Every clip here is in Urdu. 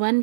1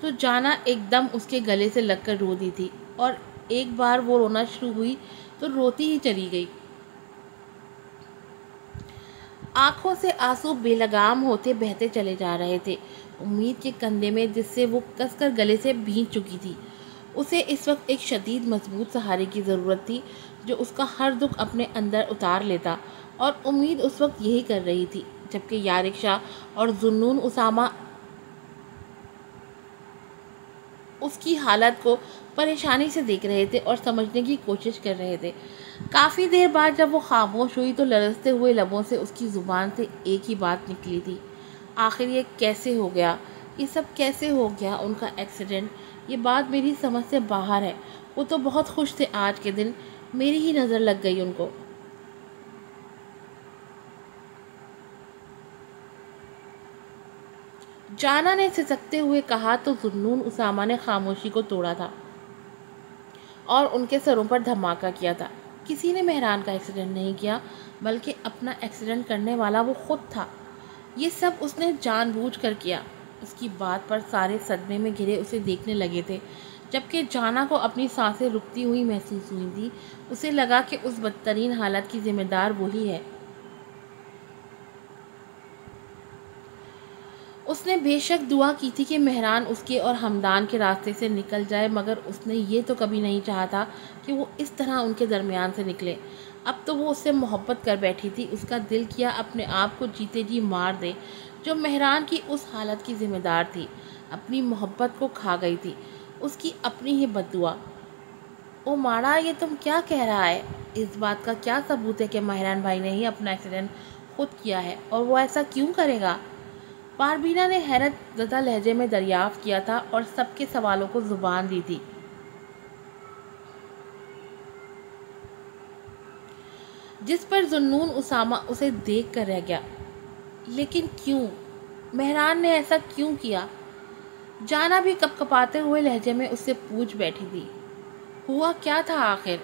تو جانا ایک دم اس کے گلے سے لگ کر رو دی تھی، اور ایک بار وہ رونا شروع ہوئی تو روتی ہی چلی گئی۔ آنکھوں سے آنسو بے لگام ہوتے بہتے چلے جا رہے تھے۔ امید کے کندھے میں، جس سے وہ کس کر گلے سے بھیگ چکی تھی، اسے اس وقت ایک شدید مضبوط سہارے کی ضرورت تھی جو اس کا ہر دکھ اپنے اندر اتار لیتا، اور امید اس وقت یہی کر رہی تھی، جبکہ یارق شاہ اور ذوالنون اسامہ اس کی حالت کو پریشانی سے دیکھ رہے تھے اور سمجھنے کی کوشش کر رہے تھے۔ کافی دیر بعد جب وہ خاموش ہوئی تو لرزتے ہوئے لبوں سے اس کی زبان سے ایک ہی بات نکلی تھی: آخر یہ کیسے ہو گیا؟ یہ سب کیسے ہو گیا؟ ان کا ایکسیڈنٹ؟ یہ بات میری سمجھ سے باہر ہے۔ وہ تو بہت خوش تھے آج کے دن، میری ہی نظر لگ گئی ان کو۔ جانا نے سسکتے ہوئے کہا تو ذوالنون اسامہ نے خاموشی کو توڑا تھا اور ان کے سروں پر دھماکہ کیا تھا: کسی نے مہران کا ایکسیڈنٹ نہیں کیا، بلکہ اپنا ایکسیڈنٹ کرنے والا وہ خود تھا۔ یہ سب اس نے جان بوجھ کر کیا۔ اس کی بات پر سارے صدمے میں گھرے اسے دیکھنے لگے تھے، جبکہ جانا کو اپنی سانسیں رکتی ہوئی محسوس ہوئی تھی۔ اسے لگا کہ اس بدترین حالت کی ذمہ دار وہی ہے۔ اس نے بے شک دعا کی تھی کہ مہران اس کے اور ہمدان کے راستے سے نکل جائے، مگر اس نے یہ تو کبھی نہیں چاہا تھا کہ وہ اس طرح ان کے درمیان سے نکلے۔ اب تو وہ اس سے محبت کر بیٹھی تھی۔ اس کا دل کیا اپنے آپ کو جیتے جی مار دے۔ جو مہران کی اس حالت کی ذمہ دار تھی، اپنی محبت کو کھا گئی تھی، اس کی اپنی ہی بددعا۔ او ماڑا، یہ تم کیا کہہ رہا ہے؟ اس بات کا کیا ثبوت ہے کہ مہران بھائی نے ہی اپنا ایکسیڈنٹ خود کیا ہے؟ اور وہ ایسا کیوں کرے گا؟ پاربینہ نے حیرت زدہ لہجے میں دریافت کیا تھا اور سب کے سوالوں کو زبان دی تھی۔ جس پر ذوالنون اسامہ اسے دیکھ کر رہ گیا۔ لیکن کیوں؟ مہران نے ایسا کیوں کیا؟ جانا بھی کپکپاتے ہوئے لہجے میں اس سے پوچھ بیٹھی تھی: ہوا کیا تھا آخر؟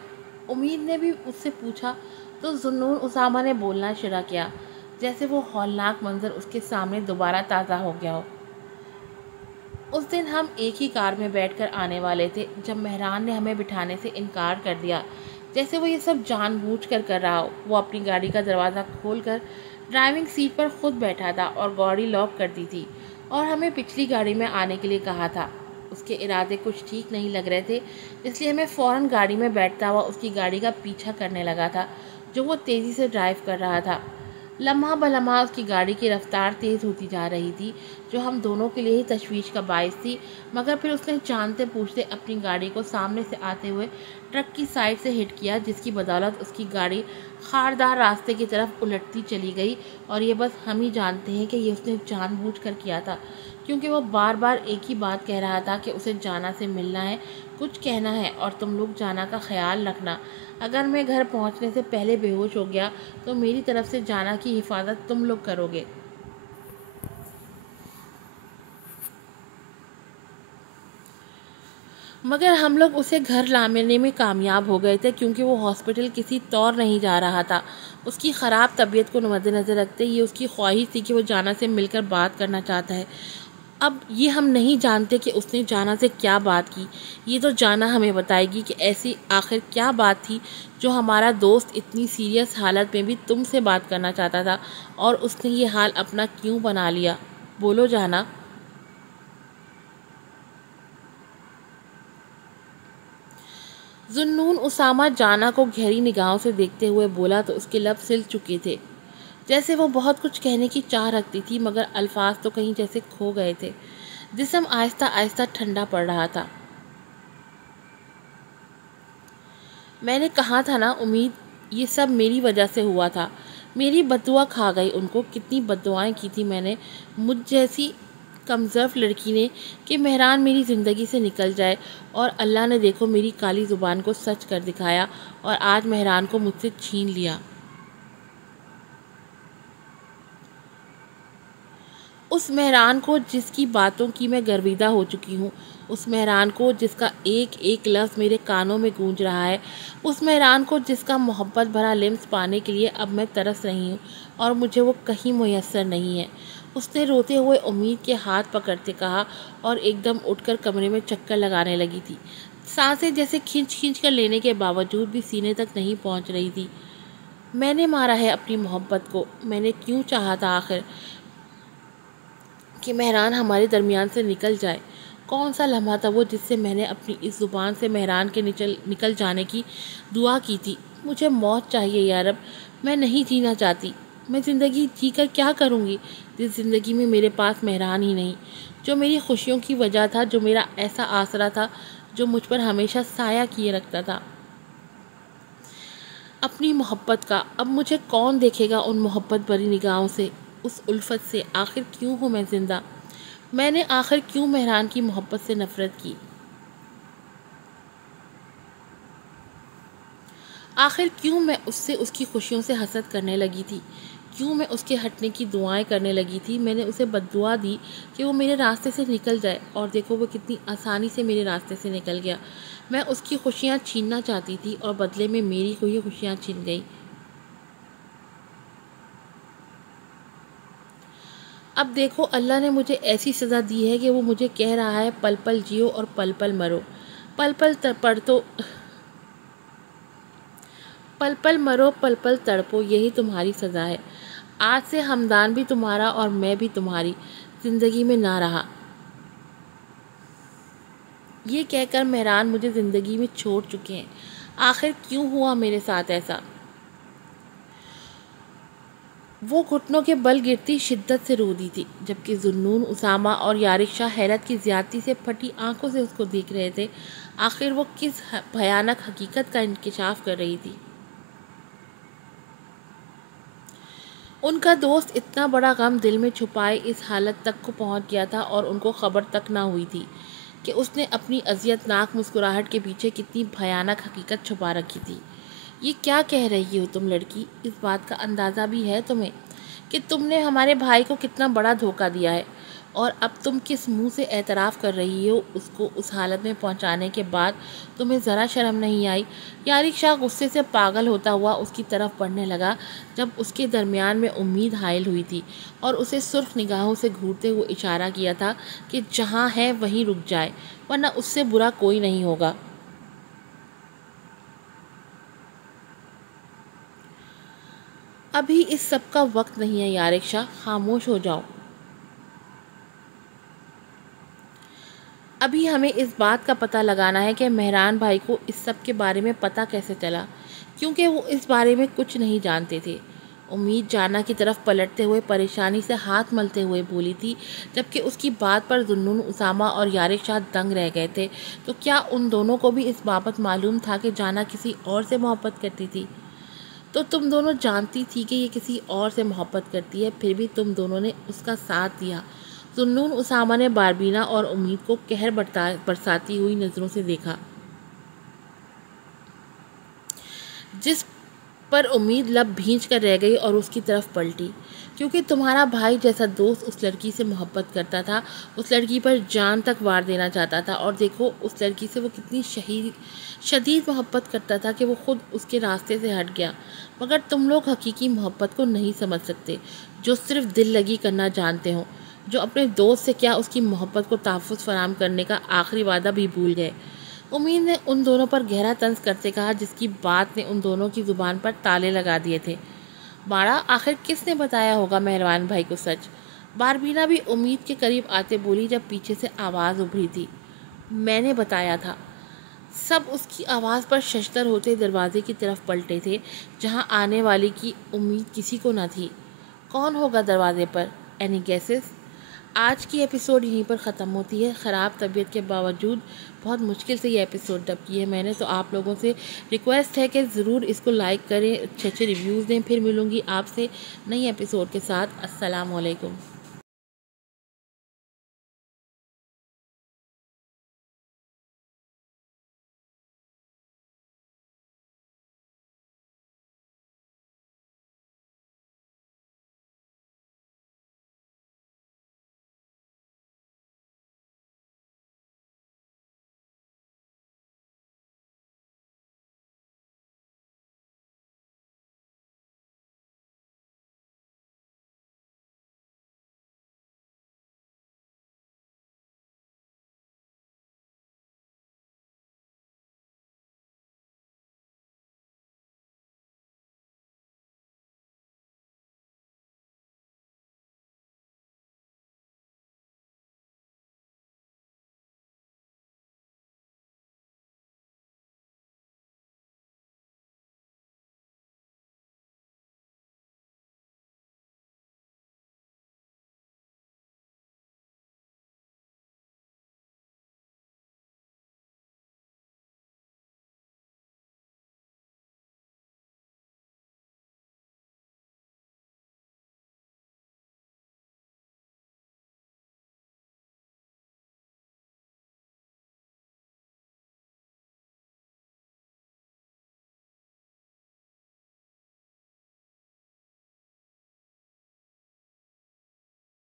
امید نے بھی اس سے پوچھا تو ذوالنون اسامہ نے بولنا شروع کیا، جیسے وہ ہولناک منظر اس کے سامنے دوبارہ تازہ ہو گیا ہو۔ اس دن ہم ایک ہی کار میں بیٹھ کر آنے والے تھے، جب مہران نے ہمیں بٹھانے سے انکار کر دیا، جیسے وہ یہ سب جان بوجھ کر کر رہا ہو۔ وہ اپنی گاڑی کا دروازہ کھول کر ڈرائیونگ سیٹ پر خود بیٹھا تھا اور گاڑی لاک کر دی تھی، اور ہمیں پچھلی گاڑی میں آنے کے لیے کہا تھا۔ اس کے ارادے کچھ ٹھیک نہیں لگ رہے تھے، اس لیے میں فوراً گاڑی میں بیٹھتا ہوا اس کی گاڑی کا پیچھا کرنے لگا تھا جو وہ تیزی سے ڈرائیو کر رہا تھا۔ لمحہ بلمحہ اس کی گاڑی کی رفتار تیز ہوتی جا رہی تھی، جو ہم دونوں کے لیے ہی تشویش کا باعث تھی، مگر پھر اس نے جانتے پوچھتے اپنی گاڑی کو سامنے سے آتے ہوئے ٹرک کی سائڈ سے ہٹ کیا، جس کی بدولت اس کی گاڑی خاردار راستے کی طرف الٹتی چلی گئی۔ اور یہ بس ہم ہی جانتے ہیں کہ یہ اس نے جان بوجھ کر کیا تھا، کیونکہ وہ بار بار ایک ہی بات کہہ رہا تھا کہ اسے جانا سے ملنا ہے، کچھ کہنا ہے، اور تم لوگ جانا کا خیال رکھنا۔ اگر میں گھر پہنچنے سے پہلے بے ہوش ہو گیا تو میری طرف سے جانا کی حفاظت تم لوگ کرو گے۔ مگر ہم لوگ اسے گھر لانے میں کامیاب ہو گئے تھے، کیونکہ وہ ہاسپٹل کسی طور نہیں جا رہا تھا۔ اس کی خراب طبیعت کو مد نظر رکھتے یہ اس کی خواہش تھی کہ وہ جانا سے مل کر بات کرنا چاہتا ہے۔ اب یہ ہم نہیں جانتے کہ اس نے جانا سے کیا بات کی، یہ تو جانا ہمیں بتائے گی کہ ایسی آخر کیا بات تھی جو ہمارا دوست اتنی سیریس حالت میں بھی تم سے بات کرنا چاہتا تھا، اور اس نے یہ حال اپنا کیوں بنا لیا؟ بولو جانا۔ ذوالنون اسامہ جانا کو گہری نگاہوں سے دیکھتے ہوئے بولا تو اس کے لب سل چکے تھے، جیسے وہ بہت کچھ کہنے کی چاہ رکھتی تھی، مگر الفاظ تو کہیں جیسے کھو گئے تھے۔ جسم آہستہ آہستہ ٹھنڈا پڑ رہا تھا۔ میں نے کہا تھا نا امید، یہ سب میری وجہ سے ہوا تھا۔ میری بددعا کھا گئی ان کو۔ کتنی بددعائیں کی تھی میں نے مجھ جیسی کمزرف لڑکی نے کہ مہران میری زندگی سے نکل جائے، اور اللہ نے دیکھو میری کالی زبان کو سچ کر دکھایا، اور آج مہران کو مجھ سے چھین لیا۔ اس مہران کو جس کی باتوں کی میں گرویدہ ہو چکی ہوں، اس مہران کو جس کا ایک ایک لفظ میرے کانوں میں گونج رہا ہے، اس مہران کو جس کا محبت بھرا لمس پانے کے لیے اب میں ترس رہی ہوں اور مجھے وہ کہیں میسر نہیں ہے، اس نے روتے ہوئے امید کے ہاتھ پکڑتے کہا اور ایک دم اٹھ کر کمرے میں چکر لگانے لگی تھی۔ سانسیں جیسے کھینچ کھینچ کر لینے کے باوجود بھی سینے تک نہیں پہنچ رہی تھی۔ میں نے مارا ہے اپنی محبت کو، میں نے کیوں چاہا تھا آخر کہ مہران ہمارے درمیان سے نکل جائے؟ کون سا لمحہ تھا وہ جس سے میں نے اپنی اس زبان سے مہران کے نکل جانے کی دعا کی تھی؟ مجھے موت چاہیے یا رب، میں نہیں جینا چاہتی۔ میں زندگی جی کر کیا کروں گی جس زندگی میں میرے پاس مہران ہی نہیں، جو میری خوشیوں کی وجہ تھا، جو میرا ایسا آسرا تھا، جو مجھ پر ہمیشہ سایہ کیے رکھتا تھا اپنی محبت کا۔ اب مجھے کون دیکھے گا ان محبت بھری نگاہوں سے، اس الفت سے؟ آخر کیوں ہوں میں زندہ؟ میں نے آخر کیوں مہران کی محبت سے نفرت کی؟ آخر کیوں میں اس سے، اس کی خوشیوں سے حسد کرنے لگی تھی؟ کیوں میں اس کے ہٹنے کی دعائیں کرنے لگی تھی؟ میں نے اسے بد دعا دی کہ وہ میرے راستے سے نکل جائے، اور دیکھو وہ کتنی آسانی سے میرے راستے سے نکل گیا۔ میں اس کی خوشیاں چھیننا چاہتی تھی اور بدلے میں میری کوئی خوشیاں چھن گئی۔ اب دیکھو اللہ نے مجھے ایسی سزا دی ہے کہ وہ مجھے کہہ رہا ہے پل پل جیو اور پل پل مرو، پل پل پل پل مرو، پل پل تڑپو، یہی تمہاری سزا ہے۔ آج سے ہمدان بھی تمہارا اور میں بھی تمہاری زندگی میں نہ رہا۔ یہ کہہ کر مہران مجھے زندگی میں چھوڑ چکے ہیں۔ آخر کیوں ہوا میرے ساتھ ایسا؟ وہ گھٹنوں کے بل گرتی شدت سے رو دی تھی، جبکہ ذوالنون، اسامہ اور یارق شاہ حیرت کی زیادتی سے پھٹی آنکھوں سے اس کو دیکھ رہے تھے۔ آخر وہ کس بھیانک حقیقت کا انکشاف کر رہی تھی؟ ان کا دوست اتنا بڑا غم دل میں چھپائے اس حالت تک کو پہنچ گیا تھا، اور ان کو خبر تک نہ ہوئی تھی کہ اس نے اپنی اذیت ناک مسکراہٹ کے پیچھے کتنی بھیانک حقیقت چھپا رکھی تھی۔ یہ کیا کہہ رہی ہو تم لڑکی؟ اس بات کا اندازہ بھی ہے تمہیں کہ تم نے ہمارے بھائی کو کتنا بڑا دھوکہ دیا ہے؟ اور اب تم کس منہ سے اعتراف کر رہی ہو اس کو اس حالت میں پہنچانے کے بعد؟ تمہیں ذرا شرم نہیں آئی؟ یارق شاہ غصے سے پاگل ہوتا ہوا اس کی طرف بڑھنے لگا، جب اس کے درمیان میں امید حائل ہوئی تھی، اور اسے سرخ نگاہوں سے گھورتے ہوئے اشارہ کیا تھا کہ جہاں ہے وہیں رک جائے، ورنہ اس سے برا کوئی نہیں ہوگا۔ ابھی اس سب کا وقت نہیں ہے یارق شاہ، خاموش ہو جاؤ۔ ابھی ہمیں اس بات کا پتہ لگانا ہے کہ مہران بھائی کو اس سب کے بارے میں پتہ کیسے چلا، کیونکہ وہ اس بارے میں کچھ نہیں جانتے تھے۔ امید جانا کی طرف پلٹتے ہوئے پریشانی سے ہاتھ ملتے ہوئے بولی تھی، جبکہ اس کی بات پر ذوالنون، اسامہ اور یارق شاہ دنگ رہ گئے تھے۔ تو کیا ان دونوں کو بھی اس بابت معلوم تھا کہ جانا کسی اور سے محبت کرتی تھی؟ تو تم دونوں جانتی تھی کہ یہ کسی اور سے محبت کرتی ہے، پھر بھی تم دونوں نے اس کا ساتھ دیا۔ ذوالنون، اسامہ نے باربینا اور امید کو قہر برساتی ہوئی نظروں سے دیکھا، جس پر امید لب بھینچ کر رہ گئی اور اس کی طرف پلٹی۔ کیونکہ تمہارا بھائی جیسا دوست اس لڑکی سے محبت کرتا تھا، اس لڑکی پر جان تک وار دینا چاہتا تھا، اور دیکھو اس لڑکی سے وہ کتنی شدید محبت کرتا تھا کہ وہ خود اس کے راستے سے ہٹ گیا۔ مگر تم لوگ حقیقی محبت کو نہیں سمجھ سکتے، جو صرف دل لگی کرنا جانتے ہوں، جو اپنے دوست سے کیا اس کی محبت کو تحفظ فراہم کرنے کا آخری وعدہ بھی بھول گئے۔ امید نے ان دونوں پر گہرا طنز کرتے کہا، جس کی بات نے ان دونوں کی زبان پر تالے لگا دیے تھے۔ ماڑا، آخر کس نے بتایا ہوگا مہران بھائی کو سچ؟ باربینا بھی امید کے قریب آتے بولی، جب پیچھے سے آواز ابھری تھی۔ میں نے بتایا تھا۔ سب اس کی آواز پر ششدر ہوتے دروازے کی طرف پلٹے تھے، جہاں آنے والی کی امید کسی کو نہ تھی۔ کون ہوگا دروازے پر؟ Any gases? آج کی ایپیسوڈ یہیں پر ختم ہوتی ہے۔ خراب طبیعت کے باوجود بہت مشکل سے یہ ایپیسوڈ ڈب کی ہے میں نے، تو آپ لوگوں سے ریکویسٹ ہے کہ ضرور اس کو لائک کریں، اچھے اچھے ریویوز دیں۔ پھر ملوں گی آپ سے نئی ایپیسوڈ کے ساتھ۔ السلام علیکم۔